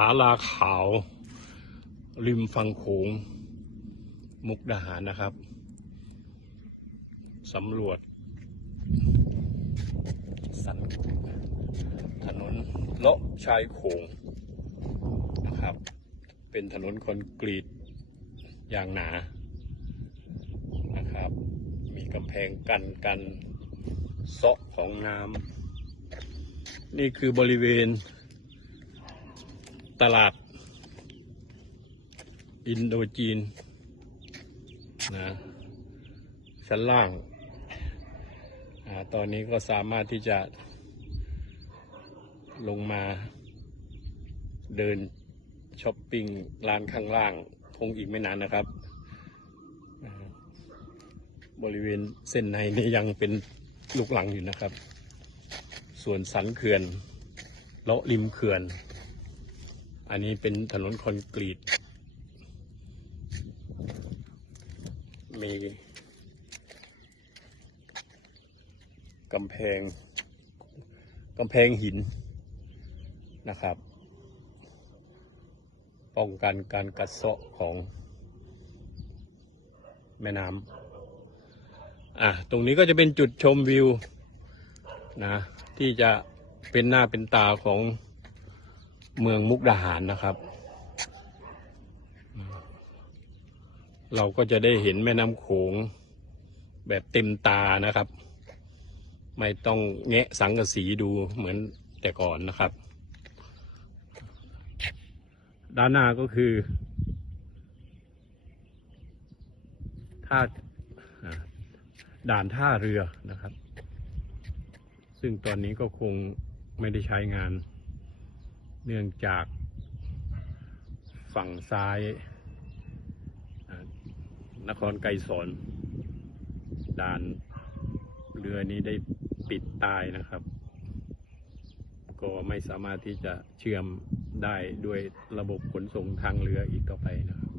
าลาขาว ริมฝั่งโขง มุกดาหารนะครับสำรวจ สันถนนเลาะชายโขงนะครับ เป็นถนนคอนกรีตอย่างหนานะครับ มีกำแพงกันกันเซาะของน้ำนี่คือบริเวณ ตลาด อินโดจีนนะชั้นล่างอตอนนี้ก็สามารถที่จะลงมาเดินช้อปปิ้งร้านข้างล่าง คงอีกไม่นานนะครับ บริเวณเส้นในนี่ยังเป็นลูกหลังอยู่นะครับ ส่วนสันเขื่อนเลาะริมเขื่อน อันนี้เป็นถนนคอนกรีต มีกำแพงกำแพงหินนะครับ ป้องกันการกัดเซาะของแม่น้ำอะ ตรงนี้ก็จะเป็นจุดชมวิวนะ ที่จะเป็นหน้าเป็นตาของ เมืองมุกดาหารนะครับ เราก็จะได้เห็นแม่น้ำโขงแบบเต็มตานะครับ ไม่ต้องแงะสังกะสีดูเหมือนแต่ก่อนนะครับ ด้านหน้าก็คือท่าอ่าด่านท่าเรือนะครับ ซึ่งตอนนี้ก็คงไม่ได้ใช้งาน เนื่องจากฝั่งซ้ายนครไกรสนด่านเรือนี้ได้ปิดตายนะครับ ก็ไม่สามารถที่จะเชื่อมได้ด้วยระบบขนส่งทางเรืออีกต่อไปนะครับ